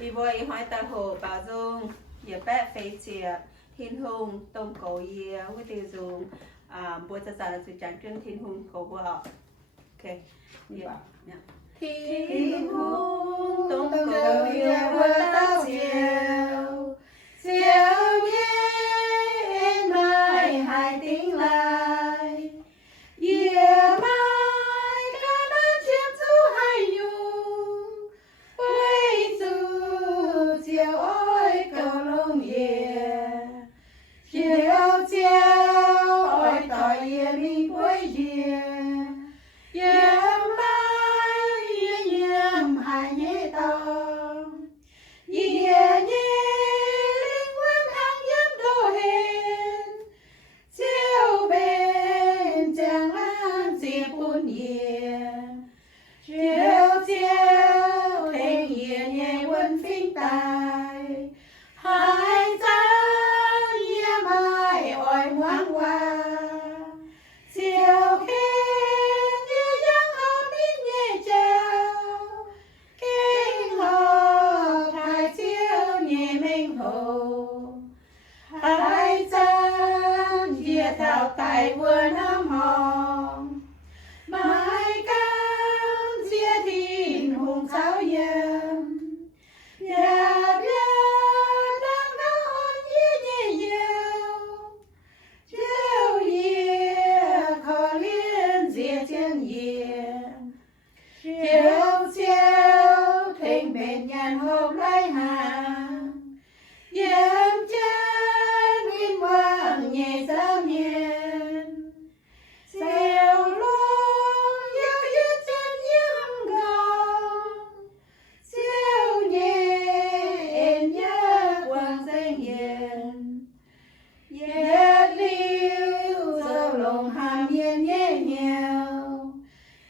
Y bò y hói tà hồ bảo dung Dĩa bẹ phê chìa Thiên hùng tôm cổ yê Với tiêu dung Bùa chà chà là sự chẳng trưng thiên hùng cổ bùa ọ. Ok. Thiên hùng tôm cổ yê Với tao chiều Chiều nhé mai hai tiếng lại Yeah mai ca nắng chiếm chú hai nhung Quay dù chiều ôi cầu lông yeah Chiều chiều ôi tỏi yeah mình quay yeah Yeah mai yeah nhầm hai nhé tông Yeah nhé linh quân hàng yếm đồ hên Chiều bên chẳng ăn dịp buồn yeah Chiều chiều thêm yeah nhé quân phinh tài Hai tháng yeah mai ôi ngoan hoa Chiều khen yeah giang hò biết nhẹ chào Kinh hò thái chiều nhẹ mênh hồ Hai tháng yeah thảo tài vừa năm hòm Mai cam chia thìn hùng sao yếm Yeah yeah đang ngáo ôn yeah yeah yeah Chiều yeah khó liên dìa chân yeah Chiều chiều thình bên nhàn hộp lấy hàng Yếm chân nguyên quang nhẹ giám nhiên Xeo lông yêu yết chân yếm gong Xeo nhẹ nhớ quang danh yên Yết lưu dâu lồng hàm yên nhẹ nhèo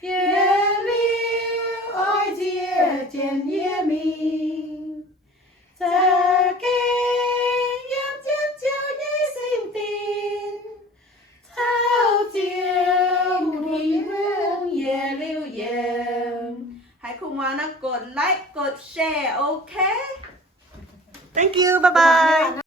Yết lưu ôi chia trên yếm mình Ta kinh yếm chân chiều nhé sinh tin Thao chiều thì hương yeah lưu yếm Hãy cùng nhau nó gột like, gột share, ok? Thank you, bye bye.